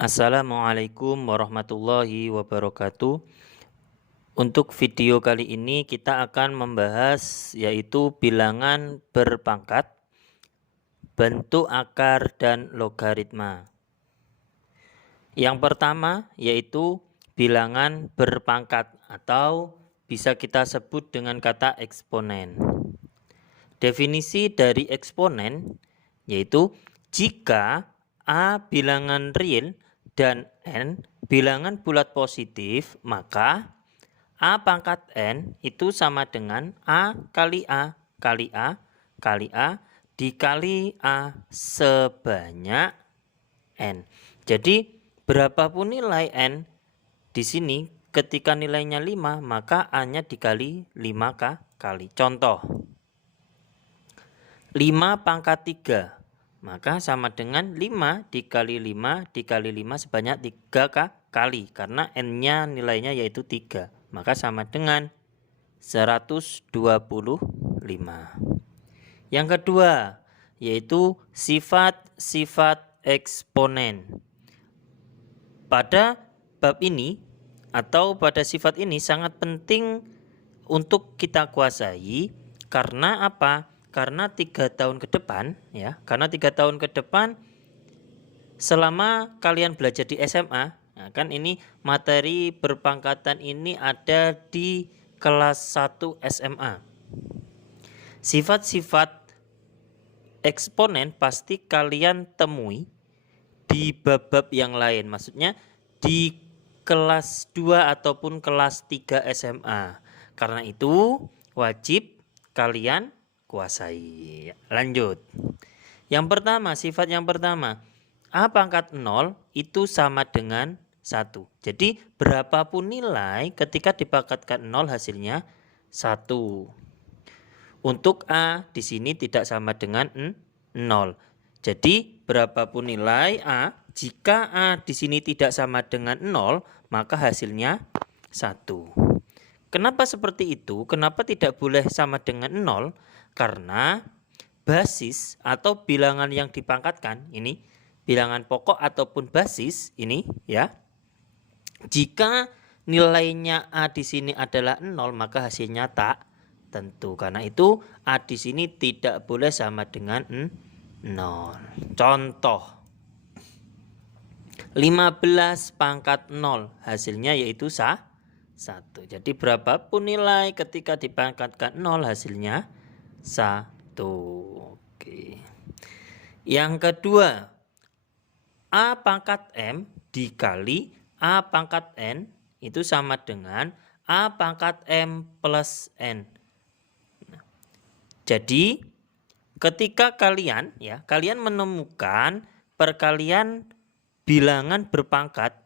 Assalamualaikum warahmatullahi wabarakatuh. Untuk video kali ini kita akan membahas yaitu bilangan berpangkat, bentuk akar dan logaritma. Yang pertama yaitu bilangan berpangkat atau bisa kita sebut dengan kata eksponen. Definisi dari eksponen yaitu jika A bilangan real dan N bilangan bulat positif, maka A pangkat N itu sama dengan A kali A kali A kali A dikali A sebanyak N. Jadi berapapun nilai N di sini ketika nilainya 5 maka A-nya dikali 5 kali. Contoh 5 pangkat 3 maka sama dengan 5 dikali 5 dikali 5 sebanyak 3 kali. Karena N-nya nilainya yaitu 3. Maka sama dengan 125. Yang kedua yaitu sifat-sifat eksponen. Pada bab ini atau pada sifat ini sangat penting untuk kita kuasai. Karena apa? Karena 3 tahun ke depan karena 3 tahun ke depan selama kalian belajar di SMA, kan ini materi berpangkatan ini ada di kelas 1 SMA. Sifat-sifat eksponen pasti kalian temui di bab-bab yang lain, maksudnya di kelas 2 ataupun kelas 3 SMA. Karena itu wajib kalian kuasai. Lanjut. Yang pertama, sifat yang pertama, A pangkat 0 itu sama dengan 1. Jadi berapapun nilai ketika dipangkatkan 0 hasilnya 1. Untuk A di sini tidak sama dengan 0. Jadi berapapun nilai A, jika A di sini tidak sama dengan 0, maka hasilnya 1. Kenapa seperti itu? Kenapa tidak boleh sama dengan 0? Karena basis atau bilangan yang dipangkatkan ini, bilangan pokok ataupun basis ini jika nilainya A di sini adalah 0 maka hasilnya tak tentu. Karena itu A di sini tidak boleh sama dengan 0. Contoh 15 pangkat 0 hasilnya yaitu 1. Jadi berapapun nilai ketika dipangkatkan 0 hasilnya 1. Oke. Yang kedua, A pangkat M dikali A pangkat N itu sama dengan A pangkat M plus N. Jadi ketika kalian menemukan perkalian bilangan berpangkat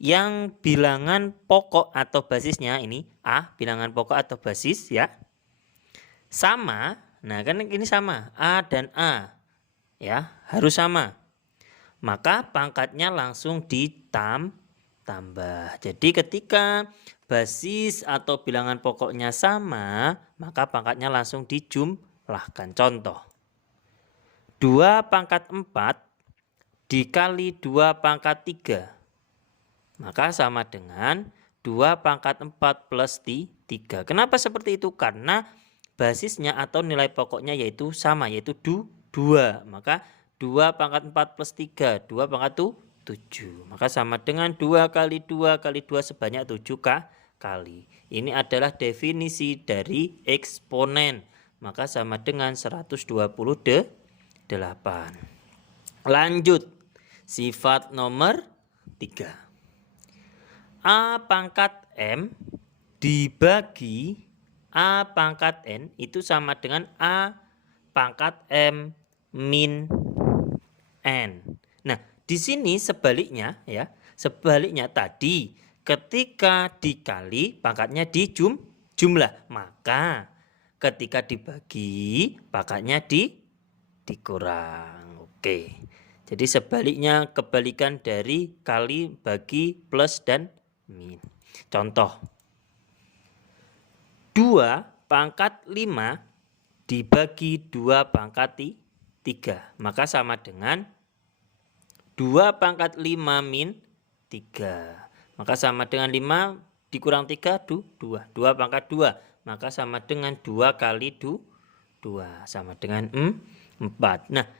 yang bilangan pokok atau basisnya ini A, bilangan pokok atau basis sama, nah kan ini sama A dan A harus sama, maka pangkatnya langsung ditambah. Jadi ketika basis atau bilangan pokoknya sama maka pangkatnya langsung dijumlahkan. Contoh 2 pangkat 4 dikali 2 pangkat 3 maka sama dengan 2 pangkat 4 plus 3. Kenapa seperti itu? Karena basisnya atau nilai pokoknya yaitu sama, yaitu 2. Maka 2 pangkat 4 plus 3, 2 pangkat 7. Maka sama dengan 2 kali 2 kali 2 sebanyak 7 kali. Ini adalah definisi dari eksponen. Maka sama dengan 128. Lanjut. Sifat nomor 3. A pangkat M dibagi A pangkat N itu sama dengan A pangkat M min N. Nah, di sini sebaliknya sebaliknya tadi ketika dikali pangkatnya dijumlah, maka ketika dibagi pangkatnya dikurang. Oke. Jadi sebaliknya, kebalikan dari kali, bagi, plus dan min. Contoh 2 pangkat 5 dibagi 2 pangkat 3 maka sama dengan 2 pangkat 5 min 3. Maka sama dengan 5 dikurang 3, 2. 2 pangkat 2. Maka sama dengan 2 kali 2. Sama dengan 4. Nah,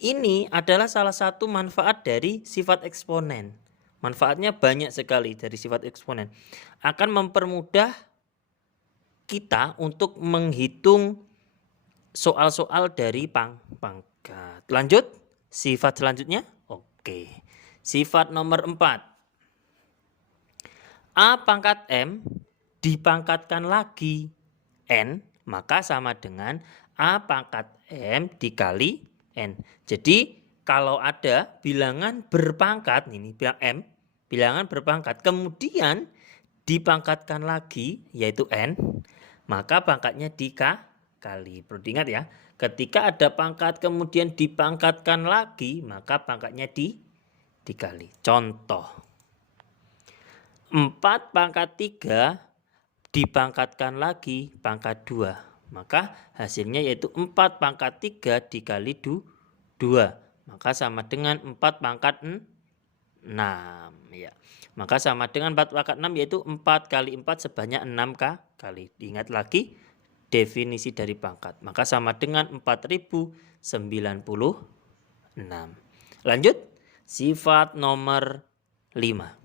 ini adalah salah satu manfaat dari sifat eksponen. Manfaatnya banyak sekali dari sifat eksponen. Akan mempermudah kita untuk menghitung soal-soal dari pangkat. Lanjut, sifat selanjutnya. Oke. Sifat nomor 4. A pangkat M dipangkatkan lagi N, maka sama dengan A pangkat M dikali N. Jadi kalau ada bilangan berpangkat, ini bilang M, bilangan berpangkat, kemudian dipangkatkan lagi yaitu N, maka pangkatnya dikali. Perlu diingat ya, ketika ada pangkat kemudian dipangkatkan lagi, maka pangkatnya dikali. Contoh, 4 pangkat 3 dipangkatkan lagi pangkat 2. Maka hasilnya yaitu 4 pangkat 3 dikali 2. Maka sama dengan 4 pangkat 6. Ya. Maka sama dengan 4 pangkat 6 yaitu 4 kali 4 sebanyak 6 kali. Ingat lagi definisi dari pangkat. Maka sama dengan 4096. Lanjut, sifat nomor 5.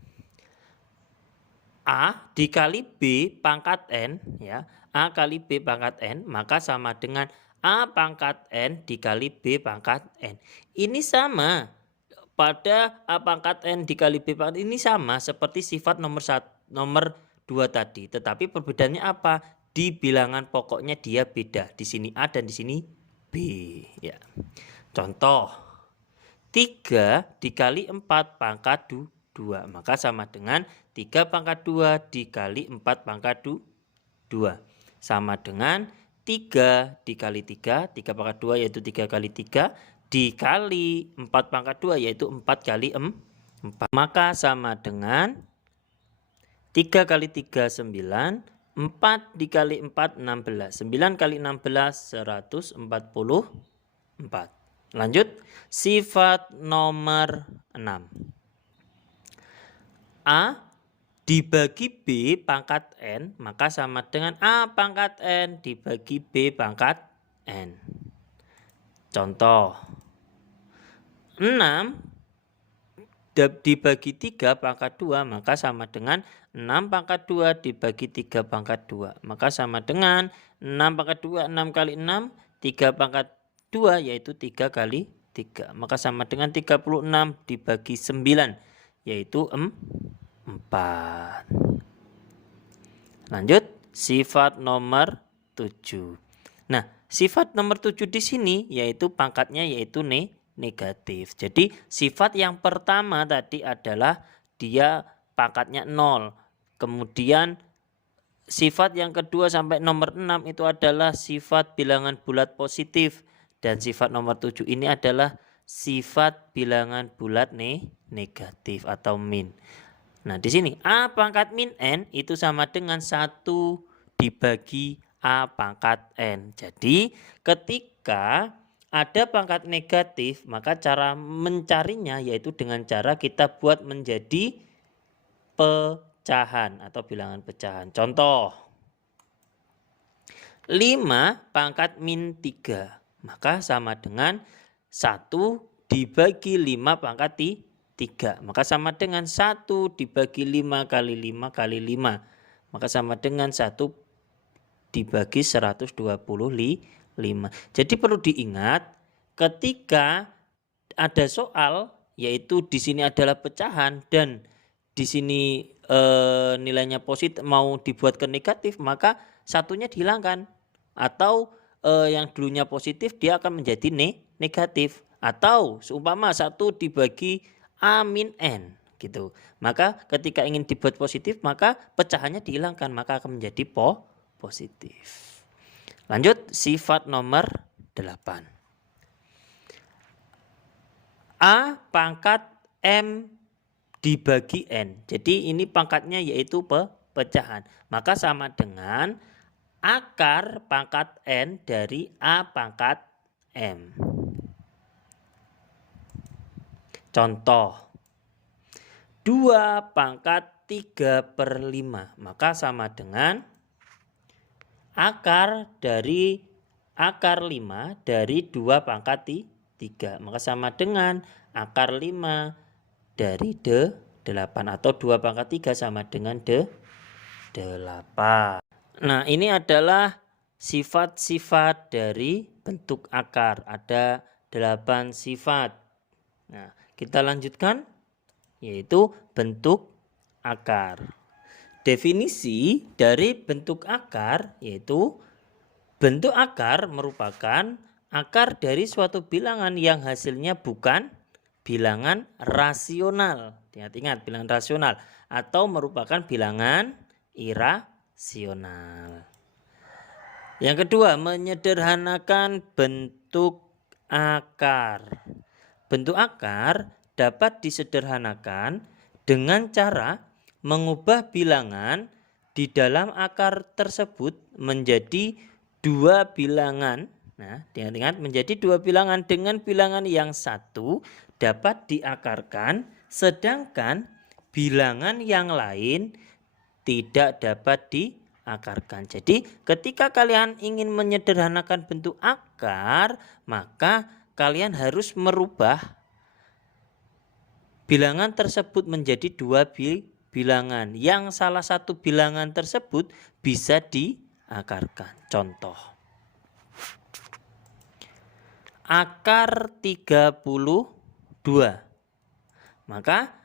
A dikali B pangkat N, ya, A kali B pangkat N, maka sama dengan A pangkat N dikali B pangkat N. Ini sama pada A pangkat N dikali B pangkat ini sama seperti sifat nomor 2 tadi. Tetapi perbedaannya apa? Di bilangan pokoknya dia beda. Di sini A dan di sini B. Ya. Contoh, 3 dikali 4 pangkat 2. Maka sama dengan 3 pangkat 2 dikali 4 pangkat 2. Sama dengan 3 dikali 3. 3 pangkat 2 yaitu 3 kali 3. Dikali 4 pangkat 2 yaitu 4 kali 4. Maka sama dengan 3 kali 3 9. 4 dikali 4 16. 9 kali 16 144. Lanjut, sifat nomor 6. A dibagi B pangkat N, maka sama dengan A pangkat N dibagi B pangkat N. Contoh, 6 dibagi 3 pangkat 2, maka sama dengan 6 pangkat 2 dibagi 3 pangkat 2. Maka sama dengan 6 pangkat 2, 6 kali 6, 3 pangkat 2 yaitu 3 kali 3. Maka sama dengan 36 dibagi 9 yaitu 4. Lanjut, sifat nomor 7. Nah, sifat nomor 7 di sini yaitu pangkatnya yaitu negatif. Jadi sifat yang pertama tadi adalah dia pangkatnya 0. Kemudian sifat yang kedua sampai nomor 6 itu adalah sifat bilangan bulat positif. Dan sifat nomor 7 ini adalah sifat bilangan bulat negatif atau min. Nah, di sini A pangkat min N itu sama dengan 1 dibagi A pangkat N. Jadi ketika ada pangkat negatif, maka cara mencarinya yaitu dengan cara kita buat menjadi pecahan atau bilangan pecahan. Contoh, 5 pangkat min 3, maka sama dengan 1 dibagi 5 pangkat 3. Maka sama dengan 1 dibagi 5 kali 5 kali 5. Maka sama dengan 1 dibagi 125. Jadi perlu diingat ketika ada soal yaitu di sini adalah pecahan dan di sini nilainya positif mau dibuat ke negatif, maka satunya dihilangkan. Atau yang dulunya positif dia akan menjadi negatif. Atau seumpama 1 dibagi A min N gitu. Maka ketika ingin dibuat positif maka pecahannya dihilangkan, maka akan menjadi positif. Lanjut, sifat nomor 8. A pangkat M dibagi N. Jadi ini pangkatnya yaitu pecahan. Maka sama dengan akar pangkat N dari A pangkat M. Contoh 2 pangkat 3/5 maka sama dengan akar dari akar 5 dari 2 pangkat 3 maka sama dengan akar 5 dari 8 atau 2 pangkat 3 sama dengan 8. Nah, ini adalah sifat-sifat dari bentuk akar. Ada 8 sifat. Nah, kita lanjutkan yaitu bentuk akar. Definisi dari bentuk akar yaitu bentuk akar merupakan akar dari suatu bilangan yang hasilnya bukan bilangan rasional. Ingat bilangan rasional atau merupakan bilangan irasional. Yang kedua, menyederhanakan bentuk akar. Bentuk akar dapat disederhanakan dengan cara mengubah bilangan di dalam akar tersebut menjadi 2 bilangan. Nah, ingat menjadi 2 bilangan dengan bilangan yang satu dapat diakarkan sedangkan bilangan yang lain tidak dapat diakarkan. Jadi ketika kalian ingin menyederhanakan bentuk akar, maka kalian harus merubah bilangan tersebut menjadi 2 bilangan. Yang salah satu bilangan tersebut bisa diakarkan. Contoh. Akar 32. Maka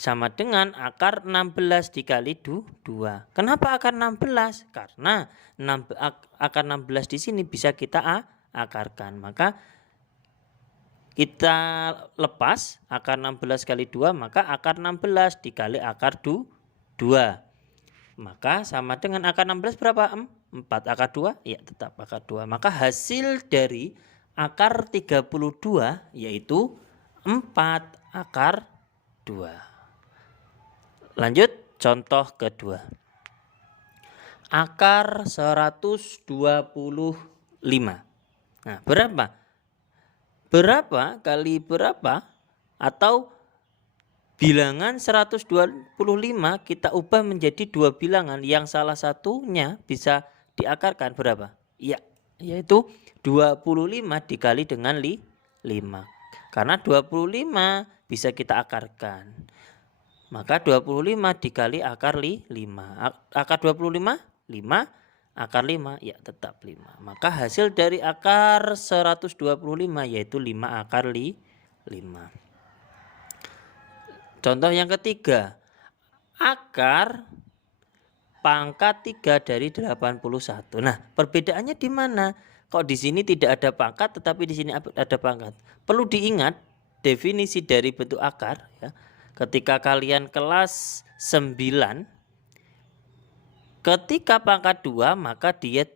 sama dengan akar 16 dikali 2. Kenapa akar 16? Karena akar 16 di sini bisa kita akarkan. Maka kita lepas akar 16 kali 2, maka akar 16 dikali akar 2. Maka sama dengan akar 16 berapa? 4 akar 2? Ya tetap akar 2. Maka hasil dari akar 32 yaitu 4 akar 2. Lanjut contoh kedua. Akar 125. Nah, berapa? Berapa kali berapa? Atau bilangan 125 kita ubah menjadi 2 bilangan yang salah satunya bisa diakarkan berapa? Ya, yaitu 25 dikali dengan 5. Karena 25 bisa kita akarkan. Maka 25 dikali akar 5. Akar 25? 5. Akar 5? Ya tetap 5. Maka hasil dari akar 125 yaitu 5 akar 5. Contoh yang ketiga. Akar pangkat 3 dari 81. Nah, perbedaannya di mana? Kok di sini tidak ada pangkat tetapi di sini ada pangkat? Perlu diingat definisi dari bentuk akar ya. Ketika kalian kelas 9, ketika pangkat 2 maka dia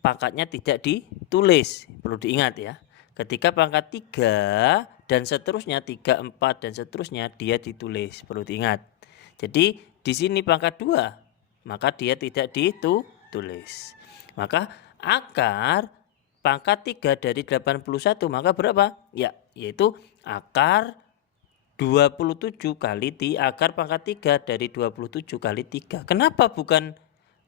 pangkatnya tidak ditulis. Perlu diingat ya. Ketika pangkat 3 dan seterusnya 3, 4 dan seterusnya dia ditulis. Perlu diingat. Jadi di sini pangkat 2 maka dia tidak ditulis. Maka akar pangkat 3 dari 81 maka berapa? Ya, yaitu akar 27 kali akar pangkat 3 dari 27 kali 3. Kenapa bukan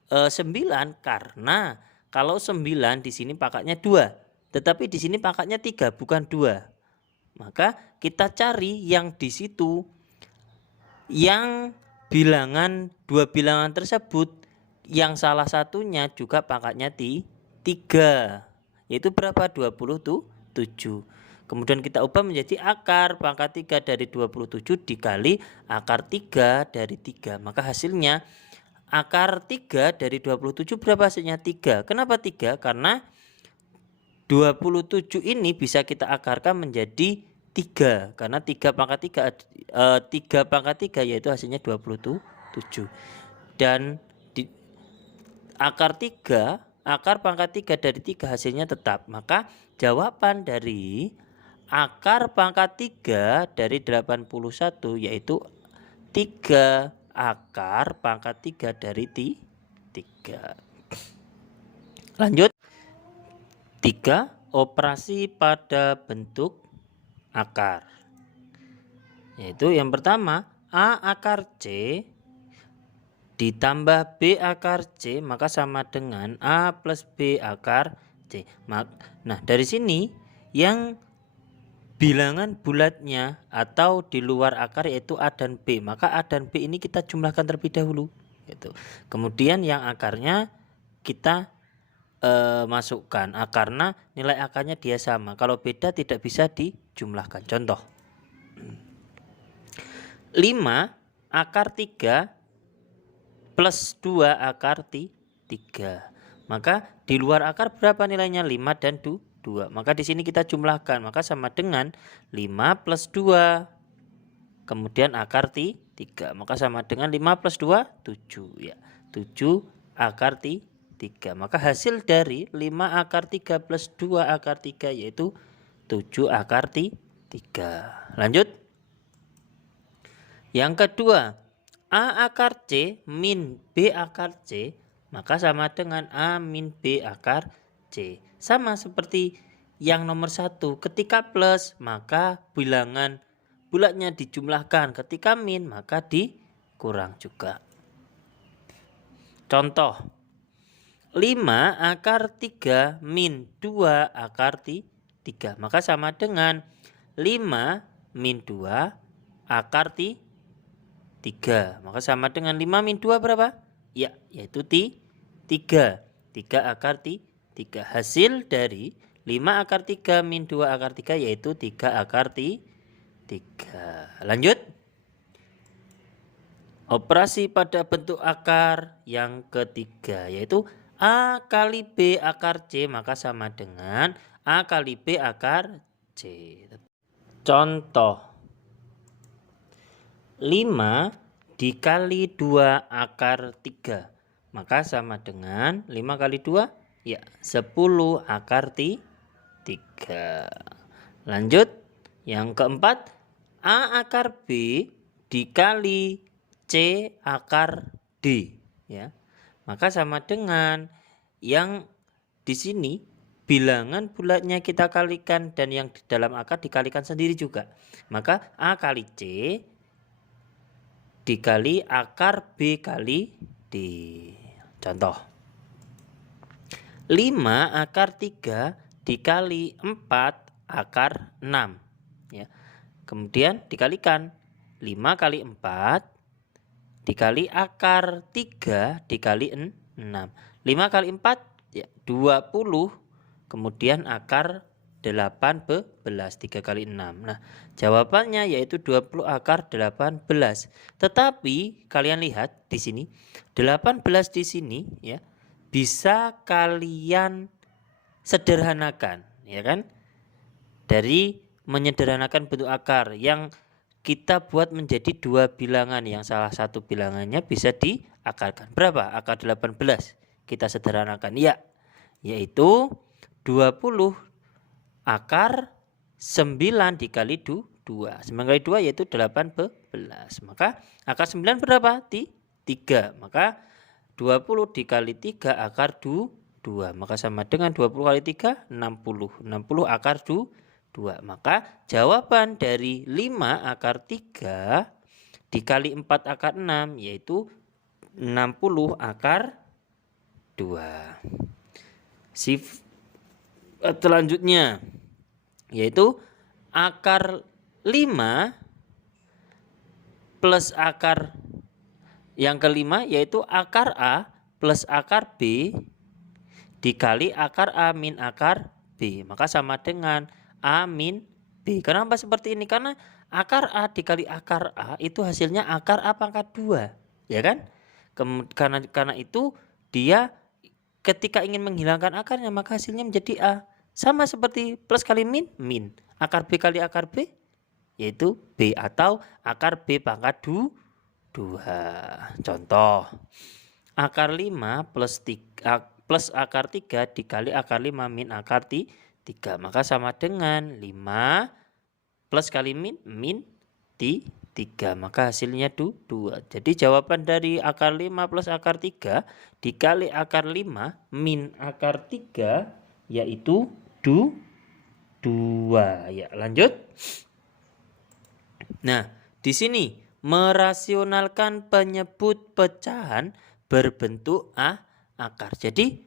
9? Karena kalau 9 di sini pangkatnya 2, tetapi di sini pangkatnya 3 bukan 2. Maka kita cari yang di situ yang bilangan 2 bilangan tersebut yang salah satunya juga pangkatnya 3. Yaitu berapa? 27. Kemudian kita ubah menjadi akar pangkat 3 dari 27 dikali akar 3 dari 3. Maka hasilnya akar 3 dari 27 berapa hasilnya? 3. Kenapa 3? Karena 27 ini bisa kita akarkan menjadi 3. Karena 3 pangkat 3 yaitu hasilnya 27. Dan di akar 3, akar pangkat 3 dari 3 hasilnya tetap. Maka jawaban dari akar pangkat 3 dari 81 yaitu 3 akar pangkat 3 dari 3. Lanjut. 3. Operasi pada bentuk akar. Yaitu yang pertama A akar C ditambah B akar C maka sama dengan A plus B akar C. Nah dari sini yang bilangan bulatnya atau di luar akar yaitu A dan B, maka A dan B ini kita jumlahkan terlebih dahulu. Kemudian yang akarnya kita masukkan karena nilai akarnya dia sama. Kalau beda tidak bisa dijumlahkan. Contoh 5 akar 3 plus 2 akar 3. Maka di luar akar berapa nilainya? 5 dan 2. Maka di sini kita jumlahkan. Maka sama dengan 5 plus 2. Kemudian akar 3. Maka sama dengan 5 plus 2, 7. Ya, 7 akar 3. Maka hasil dari 5 akar 3 plus 2 akar 3 yaitu 7 akar 3. Lanjut. Yang kedua, A akar C min B akar C maka sama dengan A min B akar C. Sama seperti yang nomor 1, ketika plus maka bilangan bulatnya dijumlahkan, ketika min maka dikurang juga. Contoh 5 akar 3 min 2 akar 3 maka sama dengan 5 min 2 akar 3. Maka sama dengan 5 min 2 berapa? Ya, yaitu 3. 3 akar 3. Hasil dari 5 akar 3 min 2 akar 3 yaitu 3 akar 3. Lanjut. Operasi pada bentuk akar yang ketiga yaitu A kali B akar C maka sama dengan A kali B akar C. Contoh 5 dikali 2 akar 3 maka sama dengan 5 kali 2 ya 10 akar 3. Lanjut yang keempat, A akar B dikali C akar D ya. Maka sama dengan yang di sini bilangan bulatnya kita kalikan dan yang di dalam akar dikalikan sendiri juga. Maka A kali C dikali akar B kali D. Contoh 5 akar 3 dikali 4 akar 6 ya. Kemudian dikalikan 5 kali 4 dikali akar 3 dikali 6. 5 kali 4 ya 20. Kemudian akar 18 3 kali 6. Nah, jawabannya yaitu 20 akar 18. Tetapi kalian lihat di sini 18 di sini ya bisa kalian sederhanakan ya kan? Dari menyederhanakan bentuk akar yang kita buat menjadi dua bilangan, yang salah satu bilangannya bisa diakarkan. Berapa akar 18? Kita sederhanakan ya, yaitu 20 akar 9 dikali 2. 9 kali 2 yaitu 18. Maka akar 9 berapa? 3. Maka 20 dikali 3 akar 2. Maka sama dengan 20 kali 3 60. 60 akar 2. Maka jawaban dari 5 akar 3 dikali 4 akar 6 yaitu 60 akar 2. Selanjutnya yaitu akar 5 plus akar yang kelima yaitu akar A plus akar B dikali akar A min akar B. Maka sama dengan A min B. Kenapa seperti ini? Karena akar A dikali akar A itu hasilnya akar A pangkat 2. Ya kan? Karena itu dia ketika ingin menghilangkan akarnya maka hasilnya menjadi A. Sama seperti plus kali min, min. Akar B kali akar B yaitu B atau akar B pangkat 2. Contoh akar 5 plus akar 3 dikali akar 5 min akar 3. Maka sama dengan 5 plus kali min, min 3. Maka hasilnya 2. Jadi jawaban dari akar 5 plus akar 3 dikali akar 5 min akar 3 yaitu 2. Ya, lanjut. Nah, di sini merasionalkan penyebut pecahan berbentuk akar. Jadi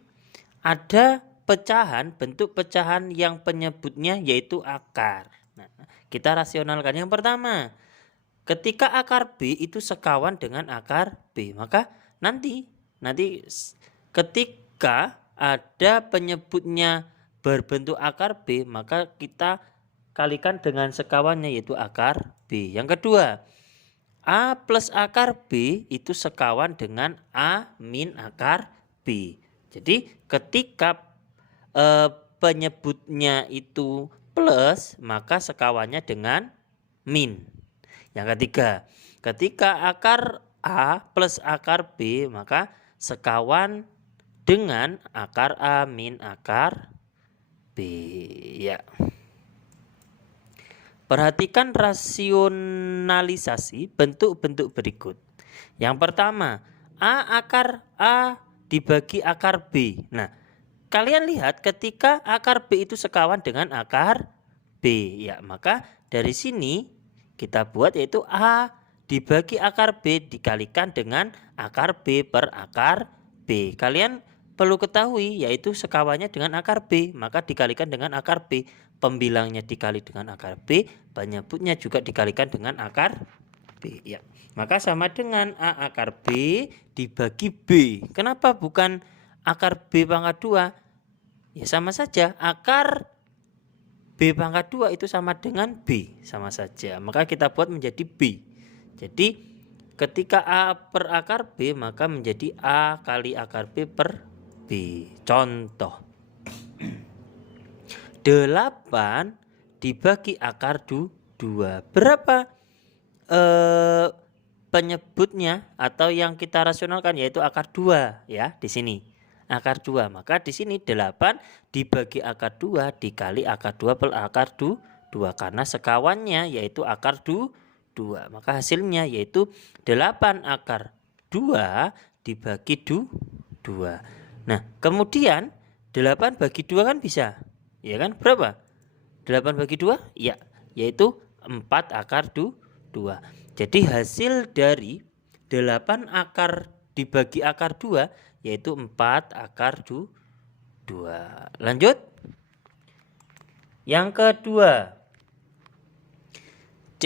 ada pecahan, bentuk pecahan yang penyebutnya yaitu akar. Nah, kita rasionalkan. Yang pertama, ketika akar B itu sekawan dengan akar B, maka nanti ketika ada penyebutnya berbentuk akar B, maka kita kalikan dengan sekawannya yaitu akar B. Yang kedua, A plus akar B itu sekawan dengan A min akar B. Jadi ketika penyebutnya itu plus, maka sekawannya dengan min. Yang ketiga, ketika akar A plus akar B, maka sekawan dengan akar A min akar B. Ya. Perhatikan rasionalisasi bentuk-bentuk berikut. Yang pertama, A akar A dibagi akar B. Nah, kalian lihat ketika akar B itu sekawan dengan akar B, ya maka dari sini kita buat yaitu A dibagi akar B dikalikan dengan akar B per akar B. Kalian perlu ketahui yaitu sekawannya dengan akar B, maka dikalikan dengan akar B. Pembilangnya dikali dengan akar B, penyebutnya juga dikalikan dengan akar B. Ya. Maka sama dengan A akar B dibagi B. Kenapa bukan akar B pangkat 2? Ya sama saja, akar B pangkat 2 itu sama dengan B, sama saja. Maka kita buat menjadi B. Jadi ketika A per akar B, maka menjadi A kali akar B per B. Contoh, 8 dibagi akar 2. Berapa penyebutnya atau yang kita rasionalkan yaitu akar 2 ya di sini. Akar 2. Maka di sini 8 dibagi akar 2 dikali akar 2 per akar 2 karena sekawannya yaitu akar 2. Maka hasilnya yaitu 8 akar 2 dibagi 2. Nah, kemudian 8 bagi 2 kan bisa. Ya kan? Berapa? 8 bagi 2? Ya, yaitu 4 akar 2. Jadi hasil dari 8 akar dibagi akar 2 yaitu 4 akar 2. Lanjut. Yang kedua, C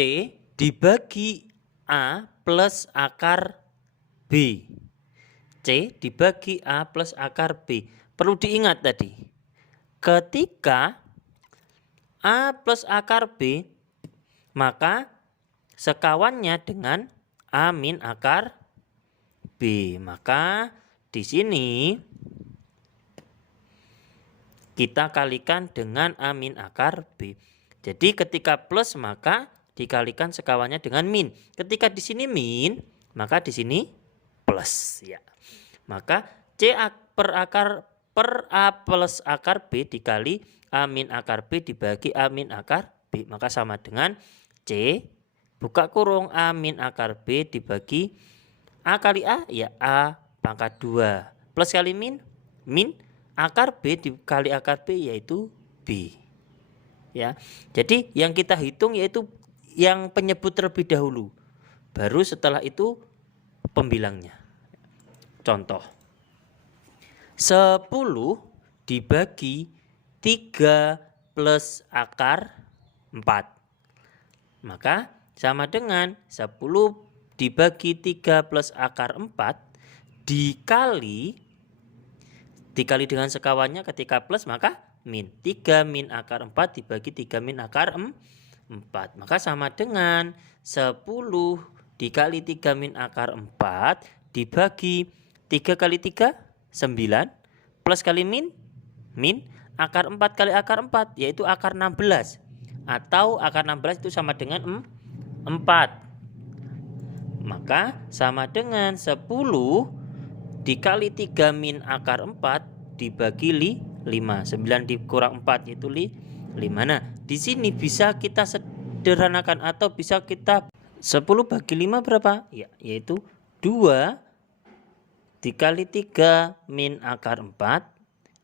dibagi A plus akar B. C dibagi A plus akar B. Perlu diingat tadi, ketika A plus akar B, maka sekawannya dengan A min akar B. Maka di sini kita kalikan dengan A min akar B. Jadi ketika plus maka dikalikan sekawannya dengan min. Ketika di sini min, maka di sini plus ya. Maka C per A plus akar B dikali A min akar B dibagi A min akar B. Maka sama dengan C buka kurung A min akar B dibagi A kali A ya A pangkat 2 plus kali min akar B dikali akar B yaitu B. Ya. Jadi yang kita hitung yaitu yang penyebut terlebih dahulu. Baru setelah itu pembilangnya. Contoh, 10 dibagi 3 plus akar 4. Maka sama dengan 10 dibagi 3 plus akar 4 dikali dengan sekawannya ketika plus maka min. 3 min akar 4 dibagi 3 min akar 4. Maka sama dengan 10 dikali 3 min akar 4 dibagi 3 kali 3 9 plus kali min akar 4 kali akar 4 yaitu akar 16 atau akar 16 itu sama dengan 4. Maka sama dengan 10 dikali 3 min akar 4 dibagi 5. 9 dikurang 4 yaitu 5. Nah, di sini bisa kita sederhanakan atau bisa kita 10 bagi 5 berapa? Ya, yaitu 2 dikali 3 min akar 4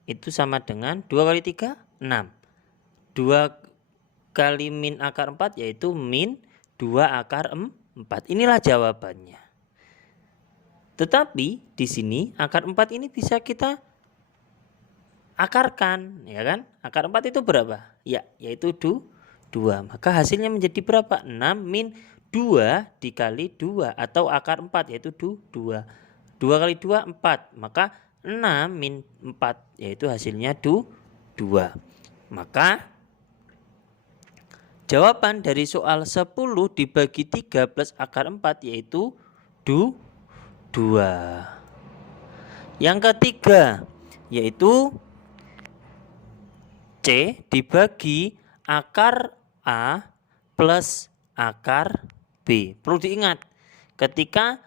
itu sama dengan 2 kali 3 6. 2 kali min akar 4 yaitu min 2 akar 4. Inilah jawabannya. Tetapi di sini akar 4 ini bisa kita akarkan, ya kan? Akar 4 itu berapa? Ya, yaitu 2. Maka hasilnya menjadi berapa? 6 min 2 dikali 2 atau akar 4 yaitu 2. 2 kali 2 4. Maka 6 min 4 yaitu hasilnya 2. Maka jawaban dari soal 10 dibagi 3 plus akar 4 yaitu 2. Yang ketiga yaitu C dibagi akar A plus akar B. Perlu diingat, ketika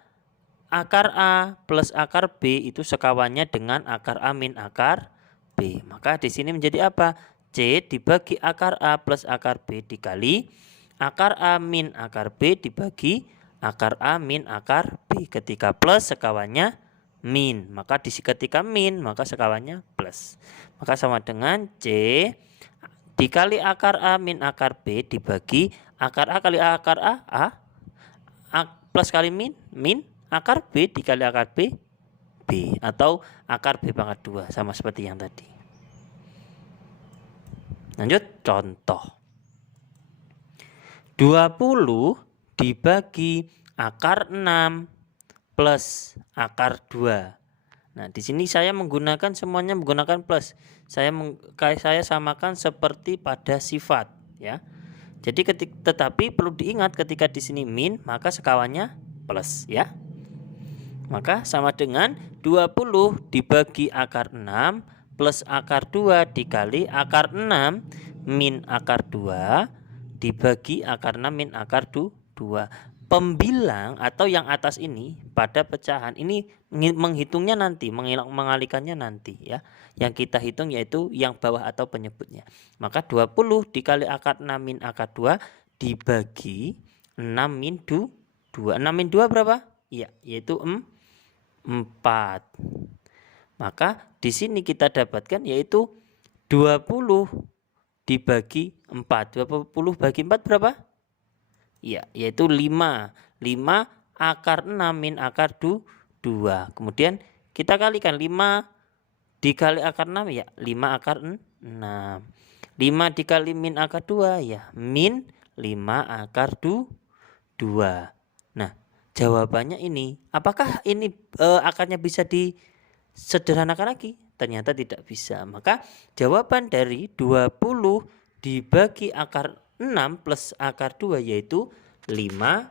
akar A plus akar B itu sekawannya dengan akar A min akar B. Maka di sini menjadi apa? C dibagi akar A plus akar B dikali akar A min akar B dibagi akar A min akar B. Ketika plus sekawannya min, maka ketika min maka sekawannya plus. Maka sama dengan C dikali akar A min akar B dibagi akar A kali akar A plus kali min akar B dikali akar B atau akar B pangkat 2, sama seperti yang tadi. Lanjut contoh. 20 dibagi akar 6 plus akar 2. Nah, di sini saya menggunakan semuanya menggunakan plus. Saya samakan seperti pada sifat, ya. Jadi tetapi perlu diingat ketika di sini min maka sekawannya plus, ya. Maka sama dengan 20 dibagi akar 6 plus akar 2 dikali akar 6 min akar 2 dibagi akar 6 min akar 2. Pembilang atau yang atas ini pada pecahan ini menghitungnya nanti, mengalihkannya nanti, ya. Yang kita hitung yaitu yang bawah atau penyebutnya. Maka 20 dikali akar 6 min akar 2 dibagi 6 min 2. 6 min 2 berapa? Ya, yaitu 4. Maka di sini kita dapatkan yaitu 20 dibagi 4. 20 bagi 4 berapa? Ya, yaitu 5. 5 akar 6 min akar 2. Kemudian kita kalikan 5 dikali akar 6 ya 5 akar 6. 5 dikali min akar 2 ya min 5 akar 2. Nah, jawabannya ini. Apakah ini akarnya bisa disederhanakan lagi? Ternyata tidak bisa. Maka jawaban dari 20 dibagi akar 6 plus akar 2 yaitu 5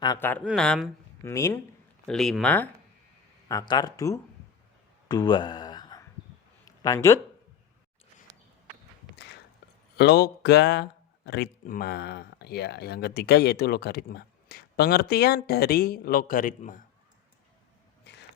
akar 6 min 5 akar 2. Lanjut. Logaritma. Ya, yang ketiga yaitu logaritma. Pengertian dari logaritma.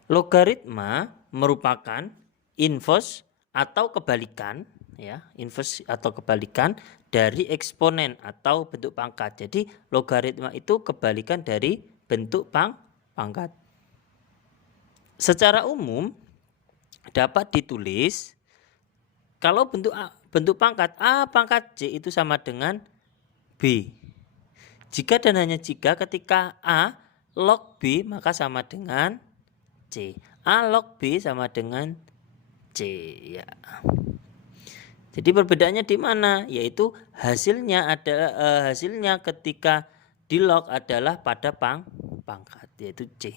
Logaritma merupakan inverse atau kebalikan, ya, inverse atau kebalikan dari eksponen atau bentuk pangkat. Jadi logaritma itu kebalikan dari bentuk pangkat. Secara umum dapat ditulis kalau bentuk pangkat A pangkat C itu sama dengan B. Jika dan hanya jika ketika A log B maka sama dengan C. A log B sama dengan C, ya. Jadi perbedaannya di mana? Yaitu hasilnya ketika di log adalah pada pangkat yaitu C.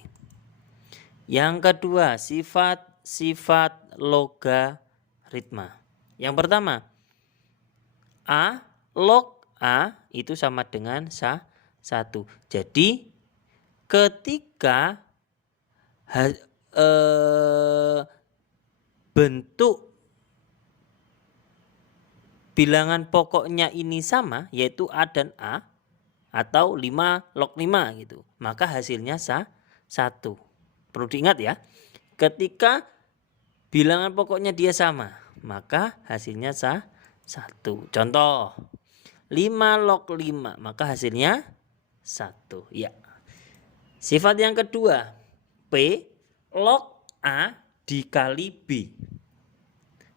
Yang kedua, sifat logaritma. Yang pertama, A log A itu sama dengan 1. Jadi ketika bentuk bilangan pokoknya ini sama yaitu A dan A atau 5 log 5 gitu, maka hasilnya 1. Perlu diingat ya, ketika bilangan pokoknya dia sama maka hasilnya 1. Contoh 5 log 5 maka hasilnya 1, ya. Sifat yang kedua, P log A dikali B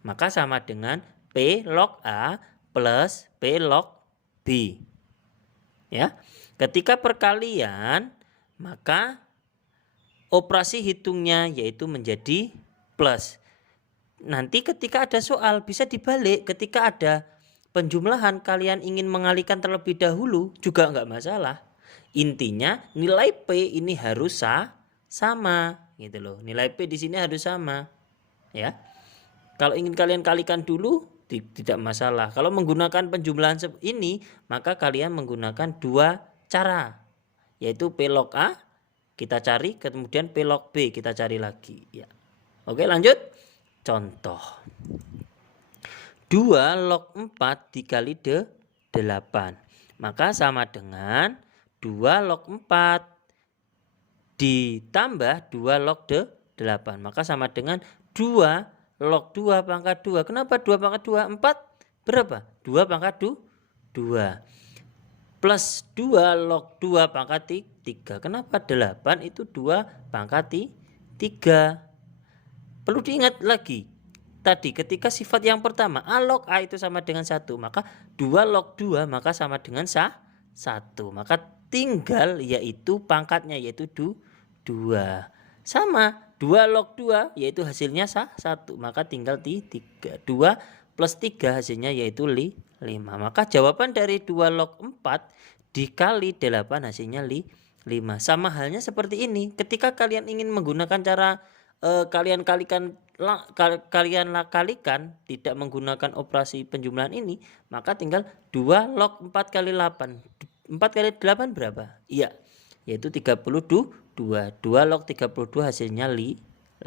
maka sama dengan P log A plus P log B, ya. Ketika perkalian, maka operasi hitungnya yaitu menjadi plus. Nanti ketika ada soal bisa dibalik. Ketika ada penjumlahan kalian ingin mengalihkan terlebih dahulu juga nggak masalah. Intinya nilai P ini harus sama gitu loh. Nilai P di sini harus sama. Ya. Kalau ingin kalian kalikan dulu tidak masalah. Kalau menggunakan penjumlahan ini maka kalian menggunakan dua cara. Yaitu P log A kita cari, kemudian P log B kita cari lagi. Ya. Oke, lanjut. Contoh. 2 log 4 dikali 8. Maka sama dengan 2 log 4 ditambah 2 log 8. Maka sama dengan 2 log 2 pangkat 2. Kenapa 2 pangkat 2? 4 berapa? 2 pangkat 2. Plus 2 log 2 pangkat 3. Kenapa 8 itu 2 pangkat 3? Perlu diingat lagi. Tadi ketika sifat yang pertama A log A itu sama dengan 1. Maka 2 log 2 maka sama dengan 1. Maka tinggal yaitu pangkatnya yaitu 2. Sama 2 log 2 yaitu hasilnya 1. Maka tinggal 3. 2 plus 3 hasilnya yaitu 5. Maka jawaban dari 2 log 4 dikali 8 hasilnya 5. Sama halnya seperti ini. Ketika kalian ingin menggunakan cara kalian kalikan tidak menggunakan operasi penjumlahan ini, maka tinggal 2 log 4 kali 8. 4 kali 8 berapa? Iya, yaitu 32. 2 log 32 hasilnya 5.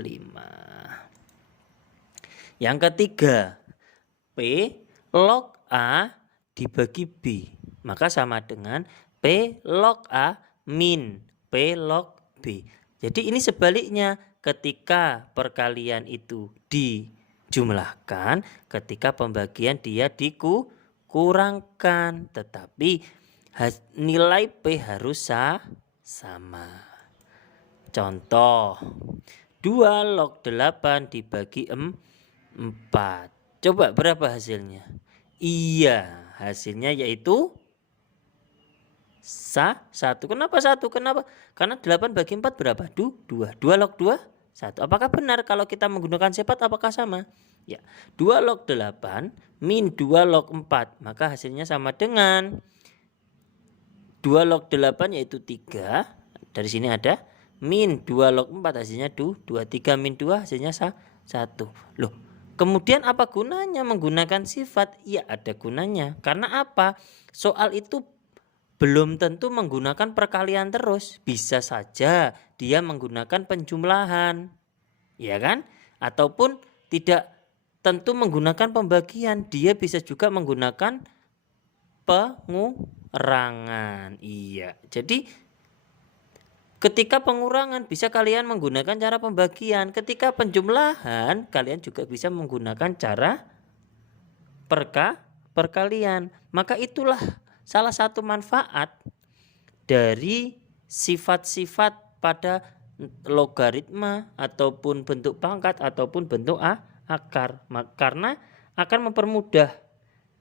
Yang ketiga, P log A dibagi B. Maka sama dengan P log A min P log B. Jadi ini sebaliknya. Ketika perkalian itu dijumlahkan, ketika pembagian dia dikurangkan, tetapi nilai P harus sama. Contoh 2 log 8 dibagi 4. Coba berapa hasilnya? Iya, hasilnya yaitu 1. Kenapa 1? Kenapa? Karena 8 bagi 4 berapa? 2. 2 log 2 1. Apakah benar kalau kita menggunakan sifat apakah sama? Ya. 2 log 8 min 2 log 4. Maka hasilnya sama dengan 2 log 8 yaitu 3. Dari sini ada min 2 log 4 hasilnya 2. 3 min 2 hasilnya 1. Loh, kemudian apa gunanya menggunakan sifat? Ya, ada gunanya. Karena apa? Soal itu belum tentu menggunakan perkalian terus. Bisa saja dia menggunakan penjumlahan. Ya kan? Ataupun tidak tentu menggunakan pembagian. Dia bisa juga menggunakan pengurangan. Iya. Jadi ketika pengurangan bisa kalian menggunakan cara pembagian. Ketika penjumlahan kalian juga bisa menggunakan cara perkalian. Maka itulah salah satu manfaat dari sifat-sifat pada logaritma ataupun bentuk pangkat ataupun bentuk akar. Karena akan mempermudah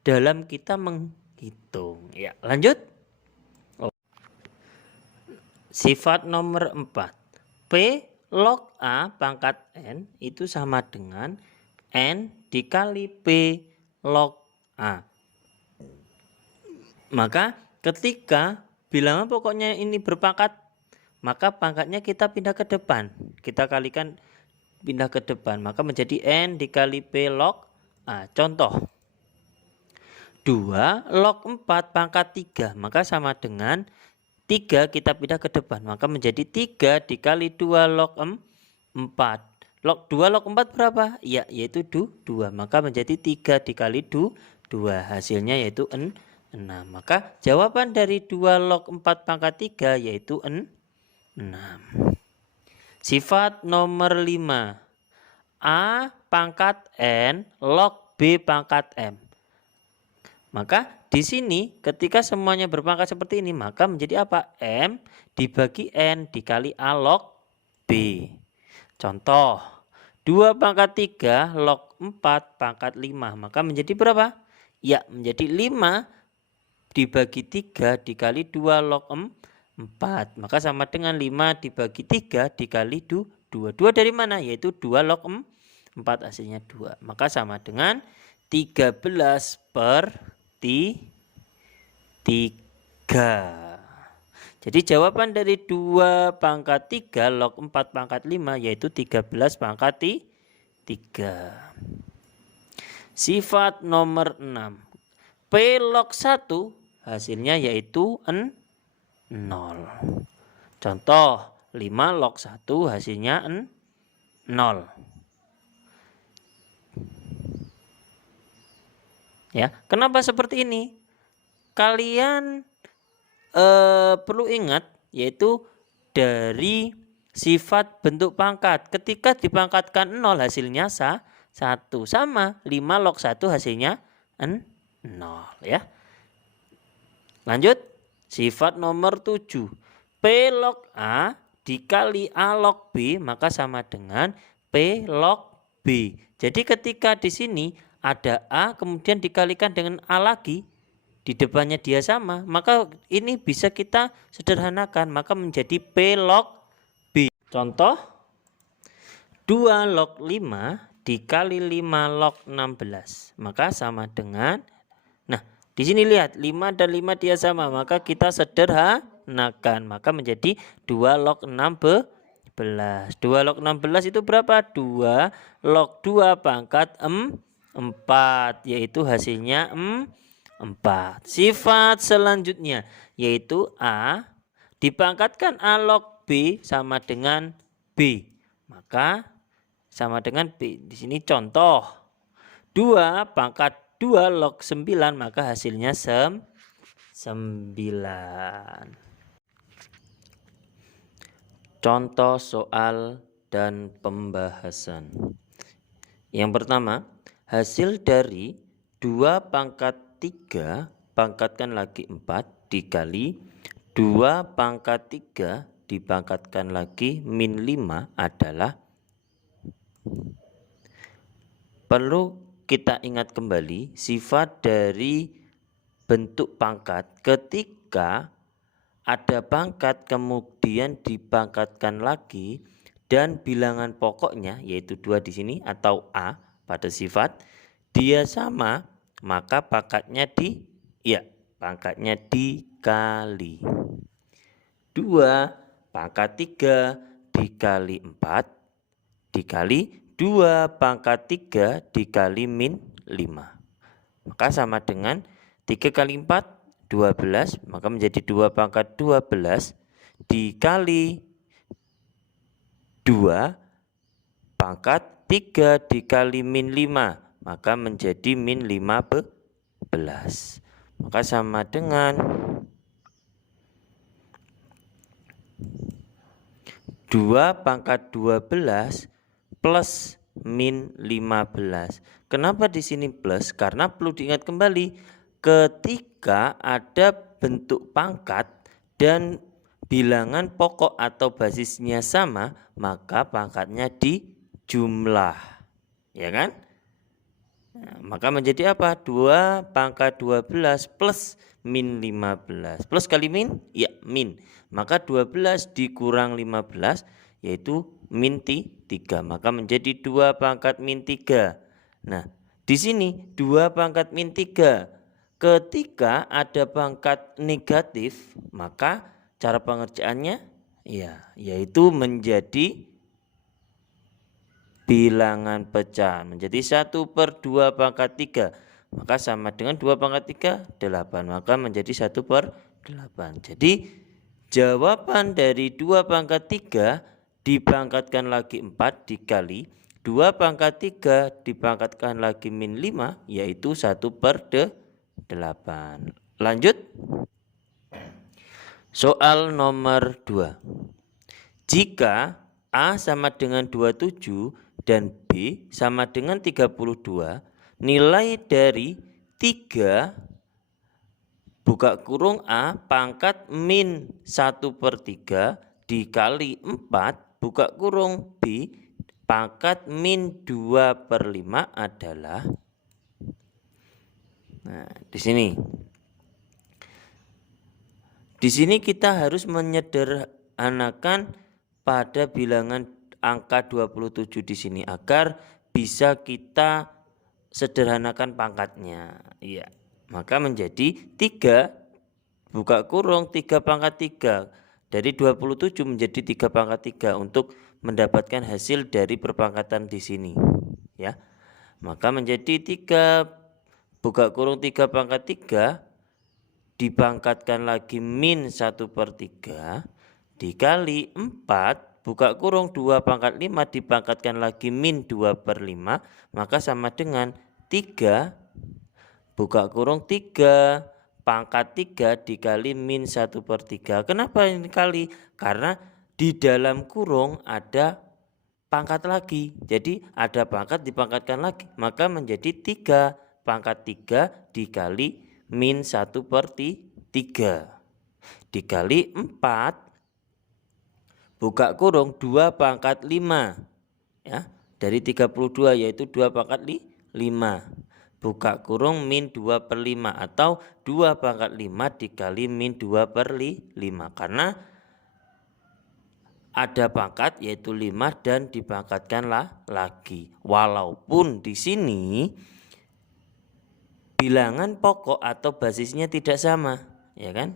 dalam kita menghitung. Ya, lanjut. Sifat nomor 4. P log A pangkat N itu sama dengan N dikali P log A. Maka ketika bilangan pokoknya ini berpangkat, maka pangkatnya kita pindah ke depan. Kita kalikan pindah ke depan. Maka menjadi N dikali P log A. Contoh. 2 log 4 pangkat 3. Maka sama dengan 3 kita pindah ke depan. Maka menjadi 3 dikali 2 log 4. 2 log 4 berapa? Ya, yaitu 2. Maka menjadi 3 dikali 2. Hasilnya yaitu 6. Maka jawaban dari 2 log 4 pangkat 3 yaitu 6. Sifat nomor 5. A pangkat N log B pangkat M. Maka di sini ketika semuanya berpangkat seperti ini maka menjadi apa? M dibagi N dikali A log B. Contoh 2 pangkat 3 log 4 pangkat 5. Maka menjadi berapa? Ya, menjadi 5 dibagi 3 dikali 2 log 4. Maka sama dengan 5 dibagi 3 dikali 2. 2 dari mana? Yaitu 2 log 4 hasilnya 2. Maka sama dengan 13 per 3. Jadi jawaban dari 2 pangkat 3 log 4 pangkat 5 yaitu 13 pangkat 3. Sifat nomor 6. P log 1 hasilnya yaitu 0. Contoh 5 log 1 hasilnya 0. Ya, kenapa seperti ini? Kalian perlu ingat yaitu dari sifat bentuk pangkat. Ketika dipangkatkan 0 hasilnya 1. Sama 5 log 1 hasilnya 0 ya. Lanjut sifat nomor 7. P log A dikali A log B maka sama dengan P log B. Jadi ketika di sini ada A kemudian dikalikan dengan A lagi, di depannya dia sama, maka ini bisa kita sederhanakan, maka menjadi P log B. Contoh 2 log 5 dikali 5 log 16 maka sama dengan, nah di sini lihat 5 dan 5 dia sama, maka kita sederhanakan, maka menjadi 2 log 16. 2 log 16 itu berapa? 2 log 2 pangkat 4 yaitu hasilnya 4. Sifat selanjutnya yaitu A dipangkatkan A log B sama dengan B. Maka sama dengan B. Di sini contoh 2 pangkat 2 log 9 maka hasilnya 9. Contoh soal dan pembahasan. Yang pertama, hasil dari 2 pangkat 3 pangkatkan lagi 4 dikali 2 pangkat 3 dipangkatkan lagi min 5 adalah. Perlu kita ingat kembali sifat dari bentuk pangkat ketika ada pangkat kemudian dipangkatkan lagi dan bilangan pokoknya yaitu 2 di sini atau A pada sifat dia sama, maka pangkatnya dikali. 2 pangkat 3 dikali 4 dikali 2 pangkat 3 dikali min 5. Maka sama dengan 3 kali 4 12, maka menjadi 2 pangkat 12 dikali 2 pangkat 3 dikali min 5. Maka menjadi min 15. Maka sama dengan 2 pangkat 12 plus min 15. Kenapa di sini plus? Karena perlu diingat kembali ketika ada bentuk pangkat dan bilangan pokok atau basisnya sama, maka pangkatnya dijumlah. Ya kan? Nah, maka menjadi apa? 2 pangkat 12 plus min 15. Plus kali min? Ya, min. Maka 12 dikurang 15 yaitu min 3. Maka menjadi 2 pangkat min 3. Nah, di sini 2 pangkat min 3. Ketika ada pangkat negatif, maka cara pengerjaannya yaitu menjadi bilangan pecahan menjadi 1/2 pangkat 3. Maka sama dengan 2 pangkat 3 8. Maka menjadi 1/8. Jadi jawaban dari 2 pangkat 3 dipangkatkan lagi 4 dikali 2 pangkat 3 dipangkatkan lagi min 5 yaitu 1/8. Lanjut. Soal nomor 2. Jika A sama dengan 27 dan B sama dengan 32, nilai dari 3 buka kurung A pangkat min 1/3 dikali 4 buka kurung B pangkat min 2/5 adalah. Nah, di sini Di sini kita harus menyederhanakan pada bilangan angka 27 di sini agar bisa kita sederhanakan pangkatnya. Iya. Maka menjadi 3 buka kurung 3 pangkat 3. Dari 27 menjadi 3 pangkat 3 untuk mendapatkan hasil dari perpangkatan di sini. Ya. Maka menjadi 3 buka kurung 3 pangkat 3 dipangkatkan lagi min 1/3 dikali 4 buka kurung 2 pangkat 5 dipangkatkan lagi min 2/5, maka sama dengan 3 buka kurung 3 pangkat 3 dikali min 1/3. Kenapa ini kali? Karena di dalam kurung ada pangkat lagi. Jadi ada pangkat dipangkatkan lagi. Maka menjadi 3 pangkat 3 dikali min 1/3. Dikali 4 buka kurung 2 pangkat 5. Ya, dari 32 yaitu 2 pangkat 5. Buka kurung min 2/5 atau 2 pangkat 5 dikali min 2/5 karena ada pangkat yaitu 5 dan dipangkatkanlah lagi. Walaupun di sini bilangan pokok atau basisnya tidak sama, ya kan?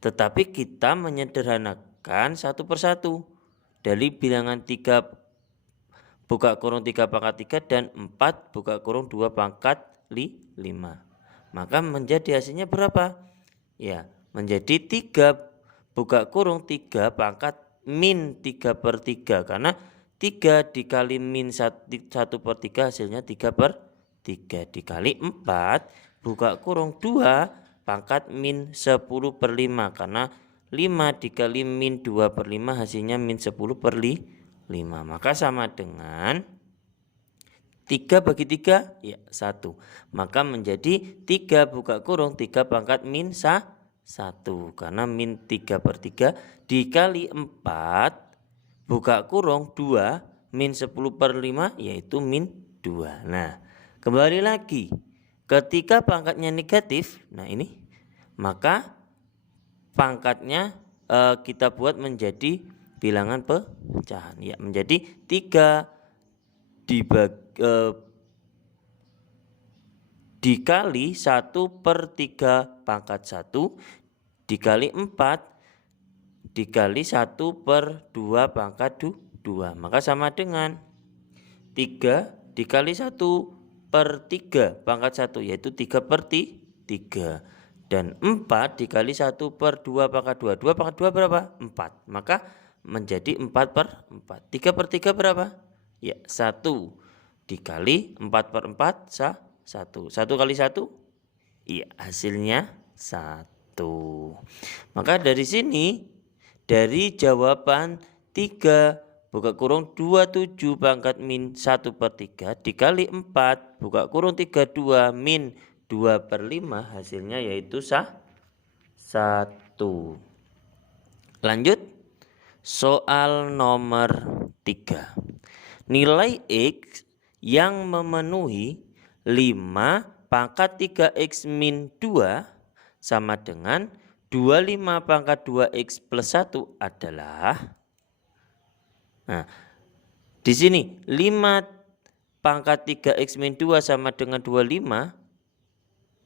Tetapi kita menyederhanakan satu persatu. Dari bilangan 3 buka kurung 3 pangkat 3 dan 4 buka kurung 2 pangkat 5. Maka menjadi hasilnya berapa? Ya, menjadi 3 buka kurung 3 pangkat min 3/3 karena 3 dikali min 1/3 hasilnya 3/3 dikali 4 buka kurung 2 pangkat min 10/5 karena 5 dikali min 2/5 hasilnya min 10/5. Maka sama dengan 3 bagi 3 ya 1. Maka menjadi 3 buka kurung 3 pangkat min 1 karena min 3/3 dikali 4 buka kurung 2 min 10/5 yaitu min 2. Nah, kembali lagi ketika pangkatnya negatif, nah ini maka pangkatnya kita buat menjadi bilangan pecahan ya, menjadi 3 dikali 1/3 pangkat 1 dikali 4 dikali 1/2 pangkat 2. Maka sama dengan 3 dikali 1/3 pangkat 1 yaitu 3/3 dan 4 dikali 1/2 pangkat 2. 2 pangkat 2 berapa? 4. Maka menjadi 4/4. 3/3 berapa? Ya 1 dikali 4/4 1. 1 kali 1 iya hasilnya 1. Maka dari sini dari jawaban 3 buka kurung 27 pangkat min 1/3 dikali 4 buka kurung 32 min 2/5 hasilnya yaitu 1. Lanjut soal nomor 3. Nilai X yang memenuhi 5 pangkat 3X min 2 sama dengan 25 pangkat 2X plus 1 adalah, nah di sini 5 pangkat 3X min 2 sama dengan 25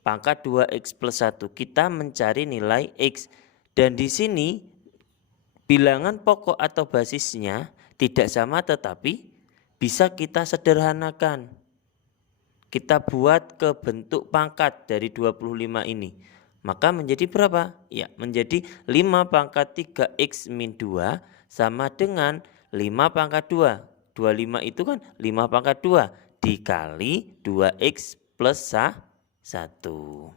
pangkat 2X plus 1. Kita mencari nilai X dan di sini bilangan pokok atau basisnya tidak sama tetapi bisa kita sederhanakan. Kita buat ke bentuk pangkat dari 25 ini. Maka menjadi berapa? Ya, menjadi 5 pangkat 3X min 2 sama dengan 5 pangkat 2. 25 itu kan 5 pangkat 2 dikali 2X plus 1.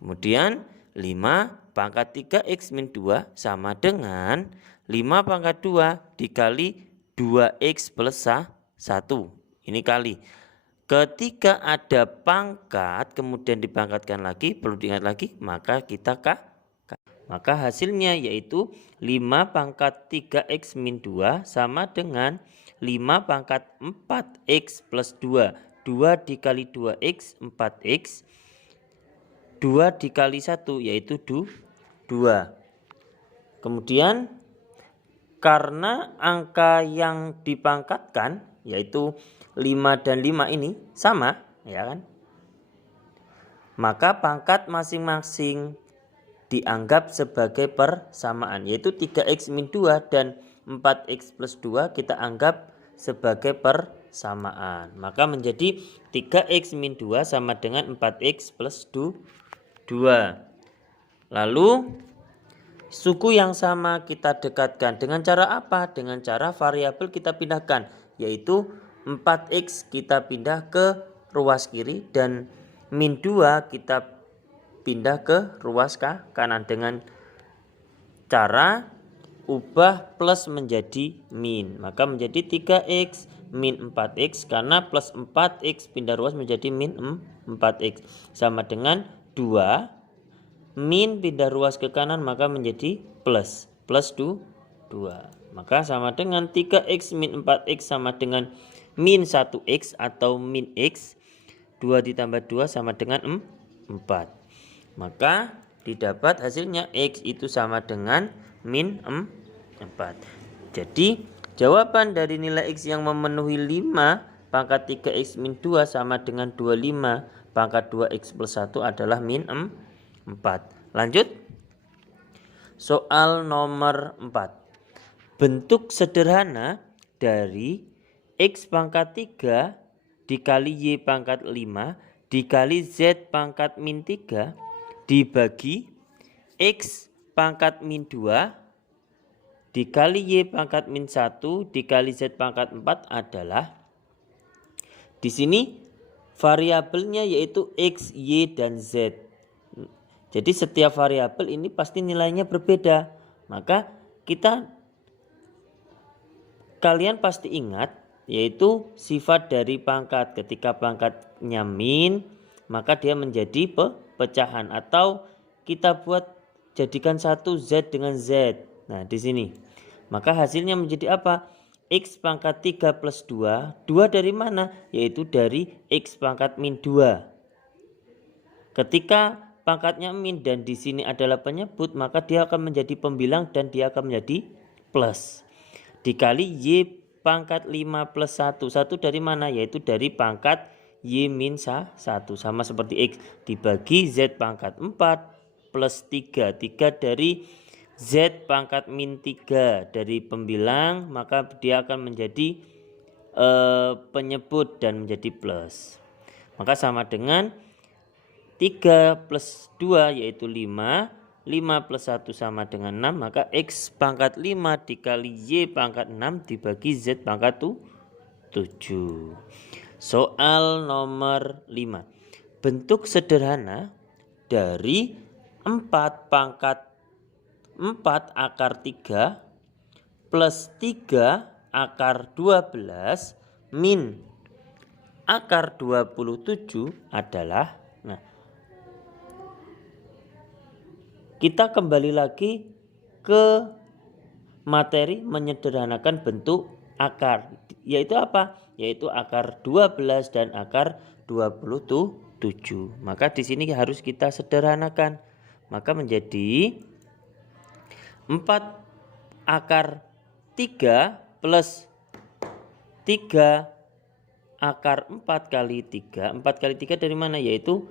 Kemudian 5 pangkat 3X min 2 sama dengan 5 pangkat 2 dikali 2X plus 1. Ini kali. Ketika ada pangkat kemudian dipangkatkan lagi, perlu diingat lagi, maka kita maka hasilnya yaitu 5 pangkat 3X min 2 sama dengan 5 pangkat 4X plus 2. 2 dikali 2X 4X. 2 dikali 1 yaitu 2. Kemudian karena angka yang dipangkatkan yaitu 5 dan 5 ini sama, ya kan? Maka pangkat masing-masing dianggap sebagai persamaan, yaitu 3x min 2 dan 4x plus 2 kita anggap sebagai persamaan. Maka menjadi 3x min 2 sama dengan 4x plus 2. Lalu suku yang sama kita dekatkan dengan cara apa? Dengan cara variabel kita pindahkan, yaitu 4x kita pindah ke ruas kiri dan min 2 kita pindah ke ruas kanan dengan cara ubah plus menjadi min. Maka menjadi 3x min 4x karena plus 4x pindah ruas menjadi min 4x sama dengan 2 min pindah ruas ke kanan maka menjadi plus 2. Maka sama dengan 3x min 4x sama dengan min 1x atau min x. 2 ditambah 2 sama dengan 4. Maka didapat hasilnya x itu sama dengan min 4. Jadi jawaban dari nilai x yang memenuhi 5 pangkat 3x min 2 sama dengan 25 pangkat 2x plus 1 adalah min 4. Lanjut. Soal nomor 4. Bentuk sederhana dari x pangkat 3 dikali y pangkat 5 dikali z pangkat min 3 dibagi x pangkat min 2 dikali y pangkat min 1 dikali z pangkat 4 adalah, di sini variabelnya yaitu x, y, dan z. Jadi setiap variabel ini pasti nilainya berbeda. Maka kalian pasti ingat yaitu sifat dari pangkat. Ketika pangkatnya min, maka dia menjadi pecahan atau kita jadikan satu z dengan z. Nah, di sini. Maka hasilnya menjadi apa? X pangkat 3 plus 2. 2 dari mana? Yaitu dari X pangkat min 2. Ketika pangkatnya min dan di sini adalah penyebut, maka dia akan menjadi pembilang dan dia akan menjadi plus. Dikali Y pangkat 5 plus 1. 1 dari mana? Yaitu dari pangkat Y min 1. Sama seperti X. Dibagi Z pangkat 4 plus 3. 3 dari Z pangkat min 3 dari pembilang, maka dia akan menjadi penyebut dan menjadi plus. Maka sama dengan 3 plus 2 yaitu 5. 5 plus 1 sama dengan 6. Maka X pangkat 5 dikali Y pangkat 6 dibagi Z pangkat 7. Soal nomor 5. Bentuk sederhana dari 4 pangkat 4 akar 3 plus 3 akar 12 min akar 27 adalah, nah, kita kembali lagi ke materi menyederhanakan bentuk akar. Yaitu apa? Yaitu akar 12 dan akar 27. Maka di sini harus kita sederhanakan. Maka menjadi 4 akar 3 plus 3 akar 4 kali 3. 4 kali 3 dari mana? Yaitu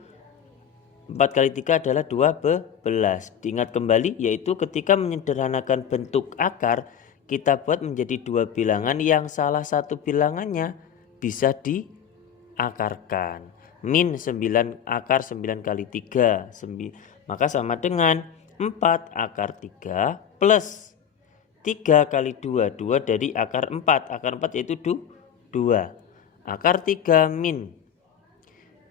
4 kali 3 adalah 12. Diingat kembali yaitu ketika menyederhanakan bentuk akar, kita buat menjadi dua bilangan yang salah satu bilangannya bisa diakarkan. Min 9 akar 9 kali 3. Maka sama dengan 4 akar 3 plus 3 kali 2. 2 dari akar 4. Akar 4 yaitu 2. Akar 3 min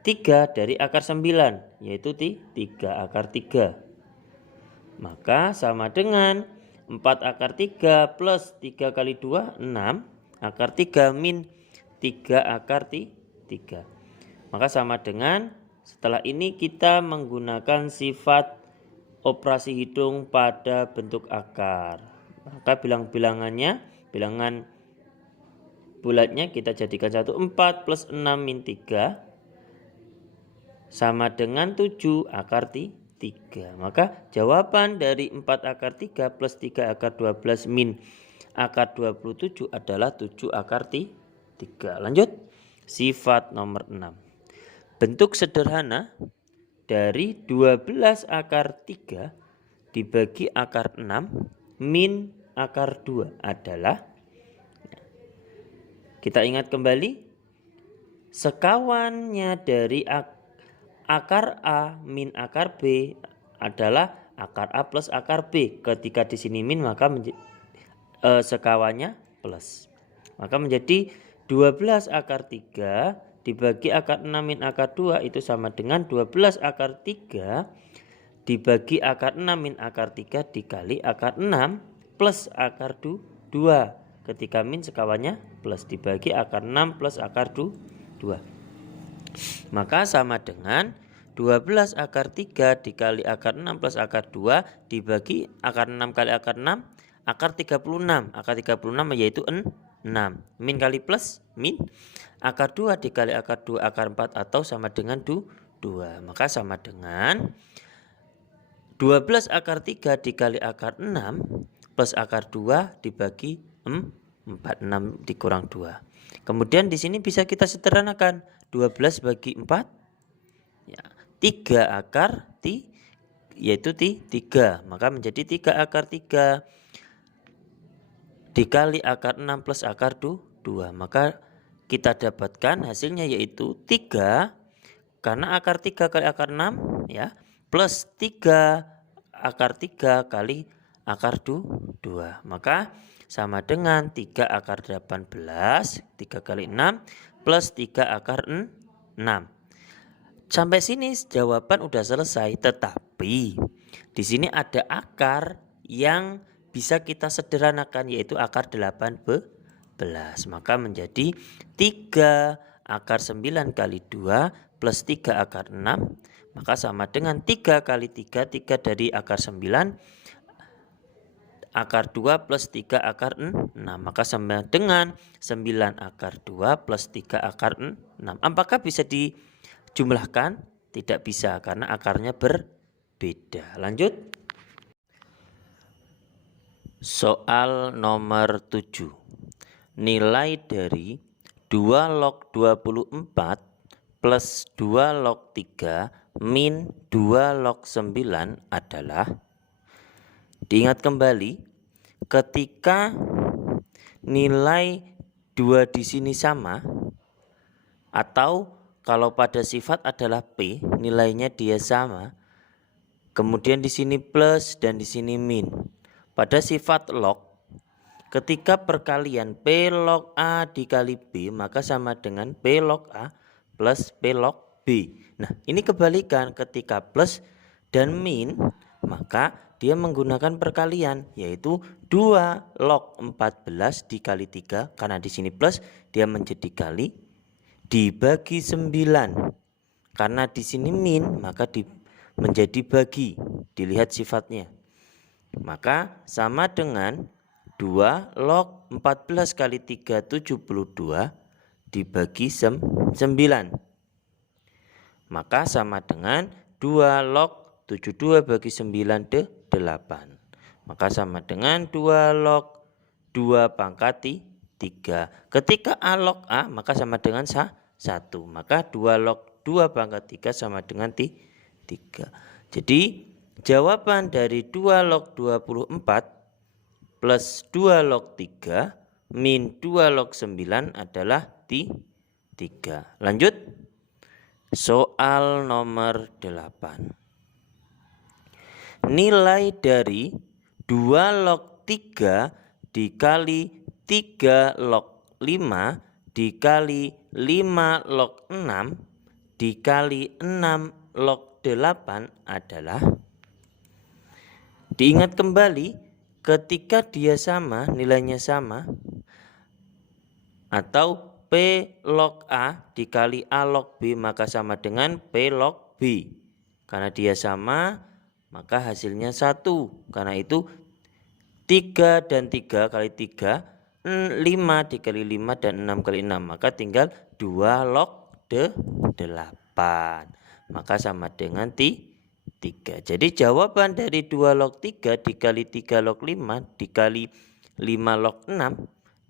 3 dari akar 9 yaitu 3 akar 3. Maka sama dengan 4 akar 3 plus 3 kali 2 6 akar 3 min 3 akar 3. Maka sama dengan, setelah ini kita menggunakan sifat operasi hitung pada bentuk akar. Maka bilangan bulatnya kita jadikan 1. 4 plus 6 min 3 sama dengan 7 akar 3. Maka jawaban dari 4 akar 3 plus 3 akar 12 min akar 27 adalah 7 akar 3. Lanjut. Sifat nomor 6. Bentuk sederhana dari 12 akar 3 dibagi akar 6 min akar 2 adalah, kita ingat kembali, sekawannya dari akar A min akar B adalah akar A plus akar B. Ketika di sini min maka sekawannya plus. Maka menjadi 12 akar 3 dibagi akar 6 min akar 2 itu sama dengan 12 akar 3 dibagi akar 6 min akar 3 dikali akar 6 plus akar 2. Ketika min sekawannya plus dibagi akar 6 plus akar 2. Maka sama dengan 12 akar 3 dikali akar 6 plus akar 2 dibagi akar 6 kali akar 6, akar 36. Akar 36 yaitu 6. Min kali plus min. Akar 2 dikali akar 2 akar 4 atau sama dengan 2. Maka sama dengan 12 akar 3 dikali akar 6 plus akar 2 dibagi 4. 6 dikurang 2. Kemudian di sini bisa kita sederhanakan. 12 bagi 4. Ya, 3 akar yaitu 3. Maka menjadi 3 akar 3 dikali akar 6 plus akar 2. Maka kita dapatkan hasilnya yaitu 3. Karena akar 3 kali akar 6 ya, plus 3 akar 3 kali akar 2. Maka sama dengan 3 akar 18, 3 kali 6 plus 3 akar 6. Sampai sini jawaban udah selesai, tetapi di sini ada akar yang bisa kita sederhanakan yaitu akar 18. Maka menjadi 3 akar 9 kali 2 plus 3 akar 6. Maka sama dengan 3 kali 3, 3 dari akar 9, akar 2 plus 3 akar 6. Maka sama dengan 9 akar 2 plus 3 akar 6. Apakah bisa dijumlahkan? Tidak bisa karena akarnya berbeda. Lanjut. Soal nomor 7. Nilai dari 2 log 24 plus 2 log 3 min 2 log 9 adalah, diingat kembali, ketika nilai 2 di sini sama, atau kalau pada sifat adalah P, nilainya dia sama, kemudian di sini plus dan di sini min. Pada sifat log, ketika perkalian P log A dikali B, maka sama dengan P log A plus P log B. Nah, ini kebalikan, ketika plus dan min, maka dia menggunakan perkalian, yaitu 2 log 14 dikali 3, karena di sini plus, dia menjadi kali, dibagi 9. Karena di sini min, maka menjadi bagi, dilihat sifatnya. Maka sama dengan 2 log 14 kali 3 72 dibagi 9. Maka sama dengan 2 log 72 bagi 9 8. Maka sama dengan 2 log 2 pangkat 3. Ketika A log A maka sama dengan 1. Maka 2 log 2 pangkat 3 sama dengan 3. Jadi jawaban dari 2 log 24 plus 2 log 3 min 2 log 9 adalah 3. Lanjut. Soal nomor 8. Nilai dari 2 log 3 dikali 3 log 5 dikali 5 log 6 dikali 6 log 8 adalah, diingat kembali, ketika dia sama, nilainya sama, atau P log A dikali A log B maka sama dengan P log B. Karena dia sama, maka hasilnya 1. Karena itu 3 dan 3 kali 3, 5 dikali 5 dan 6 kali 6. Maka tinggal 2 log 8. Maka sama dengan 3. 3. Jadi jawaban dari 2 log 3 dikali 3 log 5 dikali 5 log 6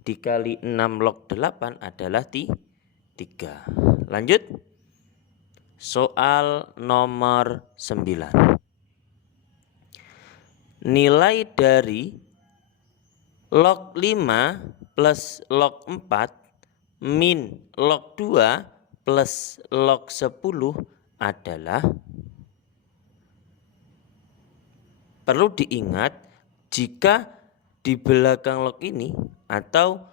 dikali 6 log 8 adalah 3. Lanjut. Soal nomor 9. Nilai dari log 5 plus log 4 min log 2 plus log 10 adalah. Perlu diingat, jika di belakang log ini atau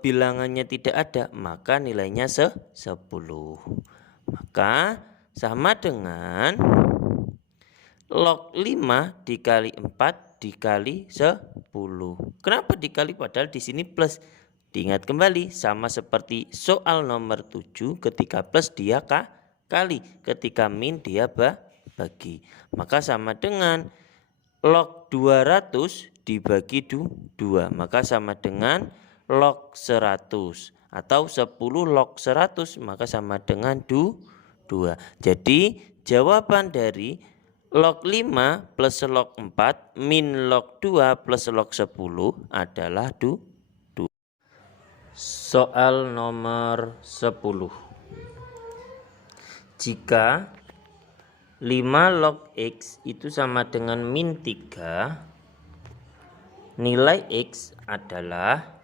bilangannya tidak ada, maka nilainya 10. Maka sama dengan log 5 dikali 4 dikali 10. Kenapa dikali padahal di sini plus? Diingat kembali, sama seperti soal nomor 7, ketika plus dia kali, ketika min dia bagi. Maka sama dengan log 200 dibagi 2, maka sama dengan log 100, atau 10 log 100, maka sama dengan 2. Jadi jawaban dari log 5 plus log 4 min log 2 plus log 10 adalah 2. Soal nomor 10. Jika 5 log X itu sama dengan min 3, nilai X adalah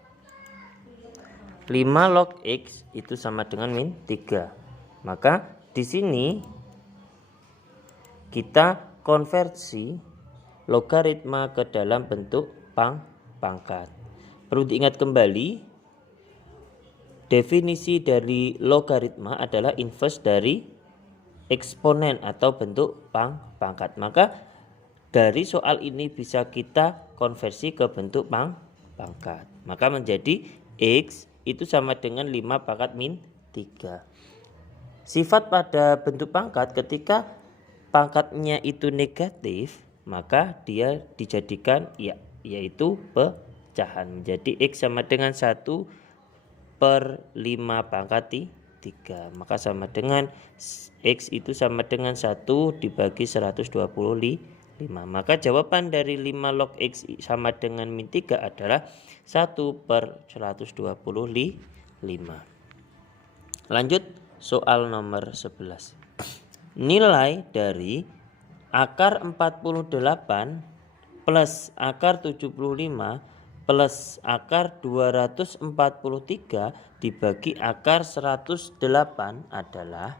5 log X itu sama dengan min 3. Maka di sini kita konversi logaritma ke dalam bentuk pangkat. Perlu diingat kembali, definisi dari logaritma adalah inverse dari eksponen atau bentuk pangkat. Maka dari soal ini bisa kita konversi ke bentuk pangkat. Maka menjadi X itu sama dengan 5 pangkat min 3. Sifat pada bentuk pangkat, ketika pangkatnya itu negatif, maka dia dijadikan yaitu pecahan. Menjadi X sama dengan 1/5 pangkat 3. Maka sama dengan X itu sama dengan 1 dibagi 125. Maka jawaban dari 5 log X sama dengan min 3 adalah 1/125. Lanjut soal nomor 11. Nilai dari akar 48 plus akar 75 plus akar 243 dibagi akar 108 adalah.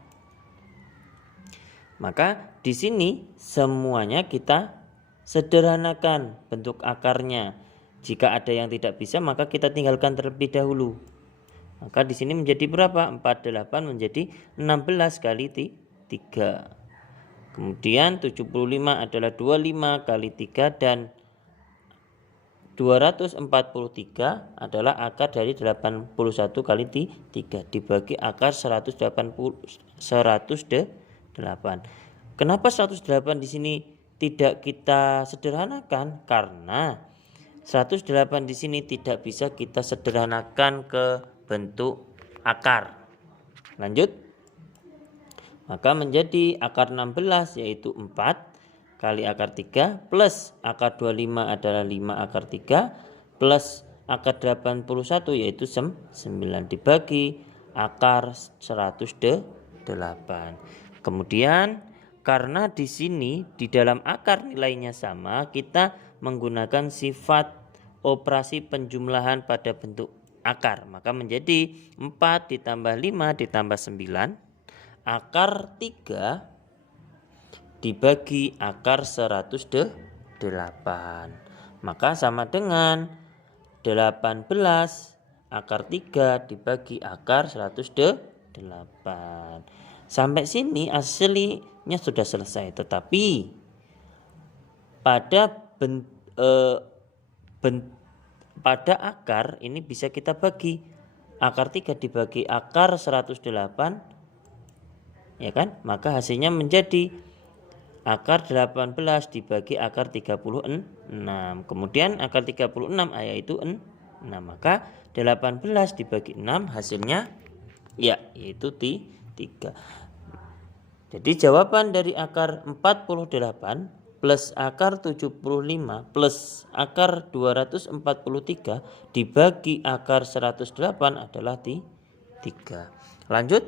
Maka di sini semuanya kita sederhanakan bentuk akarnya. Jika ada yang tidak bisa, maka kita tinggalkan terlebih dahulu. Maka di sini menjadi berapa? 48 menjadi 16 kali 3. Kemudian 75 adalah 25 kali 3 dan 243 adalah akar dari 81 kali 3 dibagi akar 108. Kenapa 108 di sini tidak kita sederhanakan? Karena 108 di sini tidak bisa kita sederhanakan ke bentuk akar. Lanjut. Maka menjadi akar 16 yaitu 4 kali akar 3 plus akar 25 adalah 5 akar 3 plus akar 81 yaitu 9 dibagi akar 108. Kemudian karena di sini di dalam akar nilainya sama, kita menggunakan sifat operasi penjumlahan pada bentuk akar. Maka menjadi 4 ditambah 5 ditambah 9 akar 3 dibagi akar 108. Maka sama dengan 18 akar 3 dibagi akar 108. Sampai sini aslinya sudah selesai. Tetapi pada pada akar ini bisa kita bagi. Akar 3 dibagi akar 108, ya kan? Maka hasilnya menjadi akar 18 dibagi akar 36. Kemudian akar 36 yaitu 6. Maka 18 dibagi 6 hasilnya yaitu 3. Jadi jawaban dari akar 48 plus akar 75 plus akar 243 dibagi akar 108 adalah 3. Lanjut,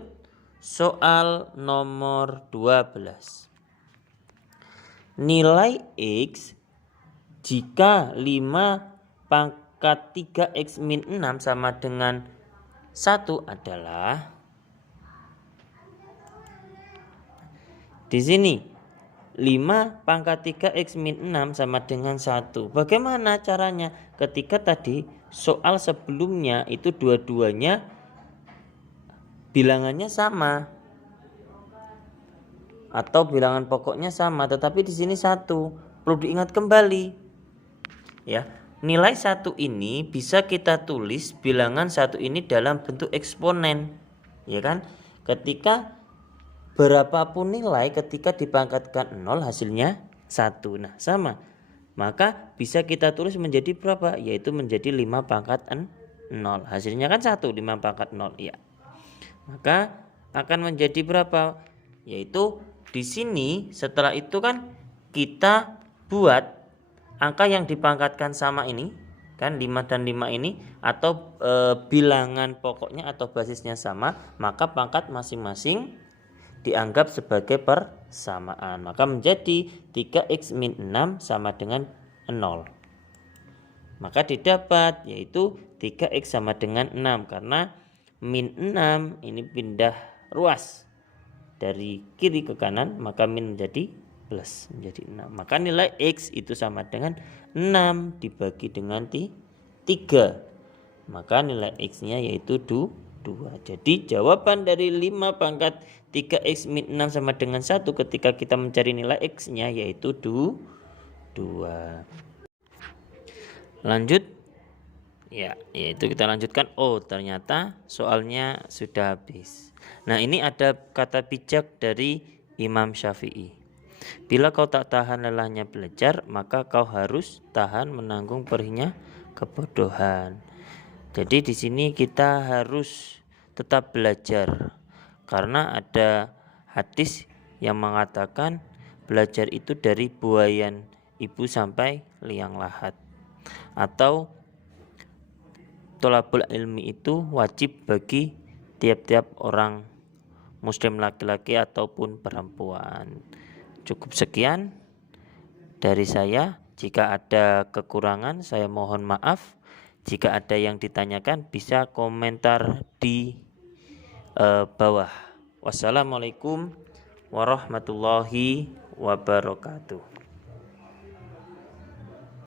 soal nomor 12. Nilai X jika 5 pangkat 3X min 6 sama dengan 1 adalah, di sini 5 pangkat 3X min 6 sama dengan 1. Bagaimana caranya? Ketika tadi soal sebelumnya itu dua-duanya bilangannya sama atau bilangan pokoknya sama, tetapi di sini 1. Perlu diingat kembali. Ya, nilai 1 ini bisa kita tulis bilangan 1 ini dalam bentuk eksponen. Ya kan? Ketika berapapun nilai ketika dipangkatkan 0 hasilnya 1. Nah, sama. Maka bisa kita tulis menjadi berapa? Yaitu menjadi 5 pangkat 0. Hasilnya kan 1, 5 pangkat 0. Ya. Maka akan menjadi berapa? Yaitu di sini setelah itu kan kita buat angka yang dipangkatkan sama ini kan 5 dan 5 ini atau bilangan pokoknya atau basisnya sama, maka pangkat masing-masing dianggap sebagai persamaan. Maka menjadi 3X min 6 sama dengan 0. Maka didapat yaitu 3X sama dengan 6 karena min 6 ini pindah ruas dari kiri ke kanan, maka min menjadi plus, menjadi 6. Maka nilai X itu sama dengan 6 dibagi dengan 3. Maka nilai X-nya yaitu 2. Jadi jawaban dari 5 pangkat 3X min 6 sama dengan 1 ketika kita mencari nilai X-nya yaitu 2. Lanjut. Ya, yaitu kita lanjutkan. Oh, ternyata soalnya sudah habis. Nah, ini ada kata bijak dari Imam Syafi'i. Bila kau tak tahan lelahnya belajar, maka kau harus tahan menanggung perihnya kebodohan. Jadi di sini kita harus tetap belajar karena ada hadis yang mengatakan belajar itu dari buayan ibu sampai liang lahat, atau thalabul ilmi itu wajib bagi tiap-tiap orang muslim laki-laki ataupun perempuan. Cukup sekian dari saya. Jika ada kekurangan saya mohon maaf. Jika ada yang ditanyakan bisa komentar di bawah. Wassalamualaikum warahmatullahi wabarakatuh.